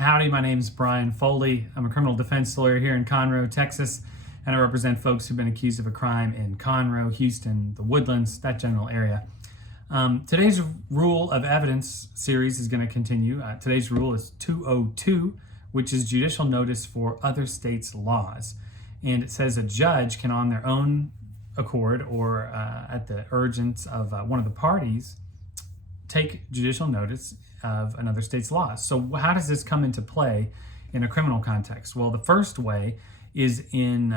Howdy, my name's Brian Foley. I'm a criminal defense lawyer here in Conroe, Texas, and I represent folks who've been accused of a crime in Conroe, Houston, the Woodlands, that general area. Today's rule of evidence series is going to continue. Today's rule is 202, which is judicial notice for other states' laws. And it says a judge can, on their own accord or at the urgence of one of the parties, take judicial notice of another state's laws. So how does this come into play in a criminal context? Well, the first way is in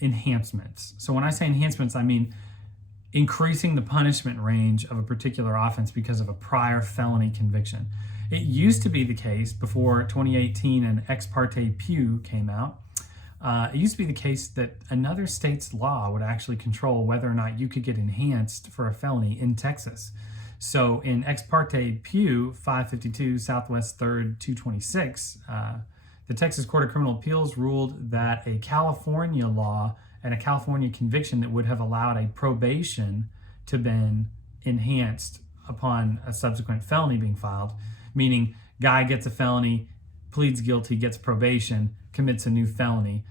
enhancements. So when I say enhancements, I mean increasing the punishment range of a particular offense because of a prior felony conviction. It used to be the case before 2018 and Ex parte Pew came out. It used to be the case that another state's law would actually control whether or not you could get enhanced for a felony in Texas. So in Ex parte Pew 552 Southwest 3rd 226, the Texas Court of Criminal Appeals ruled that a California law and a California conviction that would have allowed a probation to been enhanced upon a subsequent felony being filed, meaning guy gets a felony, pleads guilty, gets probation, commits a new felony.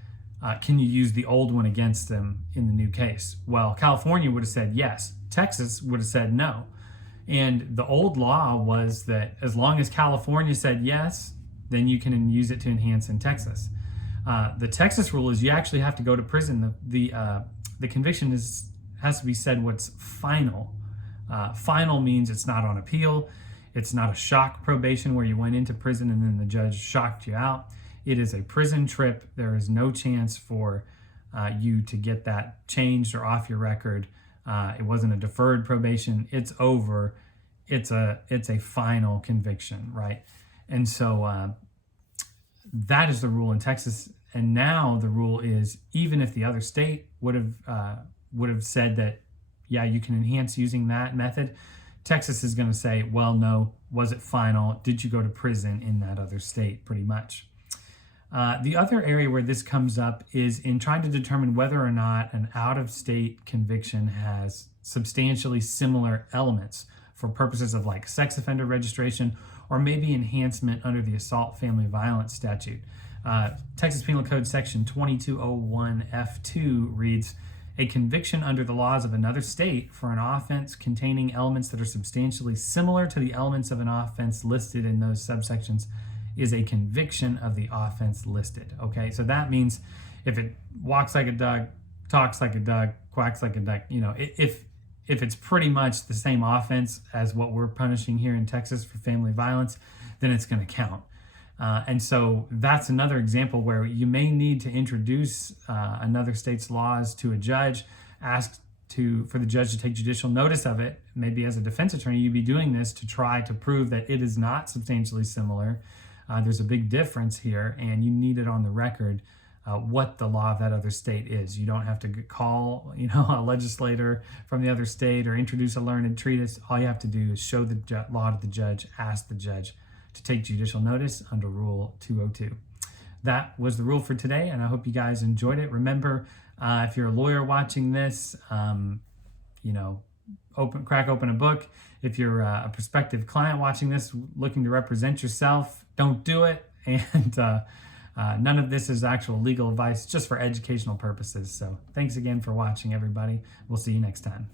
Can you use the old one against them in the new case? Well, California would have said yes. Texas would have said no. And the old law was that as long as California said yes, then you can use it to enhance in Texas. The Texas rule is you actually have to go to prison. The conviction has to be said what's final. Final means it's not on appeal. It's not a shock probation where you went into prison and then the judge shocked you out. It is a prison trip. There is no chance for you to get that changed or off your record. It wasn't a deferred probation. It's over. It's a final conviction, right? And so that is the rule in Texas. And now the rule is even if the other state would have said that, yeah, you can enhance using that method, Texas is going to say, well, no, was it final? Did you go to prison in that other state? Pretty much. The other area where this comes up is in trying to determine whether or not an out-of-state conviction has substantially similar elements for purposes of like sex offender registration or maybe enhancement under the assault family violence statute. Texas Penal Code section 2201 F2 reads, a conviction under the laws of another state for an offense containing elements that are substantially similar to the elements of an offense listed in those subsections is a conviction of the offense listed. Okay, so that means if it walks like a duck, talks like a duck, quacks like a duck, you know, if it's pretty much the same offense as what we're punishing here in Texas for family violence, then it's going to count. And so that's another example where you may need to introduce another state's laws to a judge, ask for the judge to take judicial notice of it. Maybe as a defense attorney, you'd be doing this to try to prove that it is not substantially similar. There's a big difference here, and you need it on the record what the law of that other state is. You don't have to call, a legislator from the other state or introduce a learned treatise. All you have to do is show the law to the judge, ask the judge to take judicial notice under Rule 202. That was the rule for today, and I hope you guys enjoyed it. Remember, if you're a lawyer watching this, crack open a book. If you're a prospective client watching this, looking to represent yourself, don't do it. And none of this is actual legal advice, just for educational purposes. So thanks again for watching, everybody. We'll see you next time.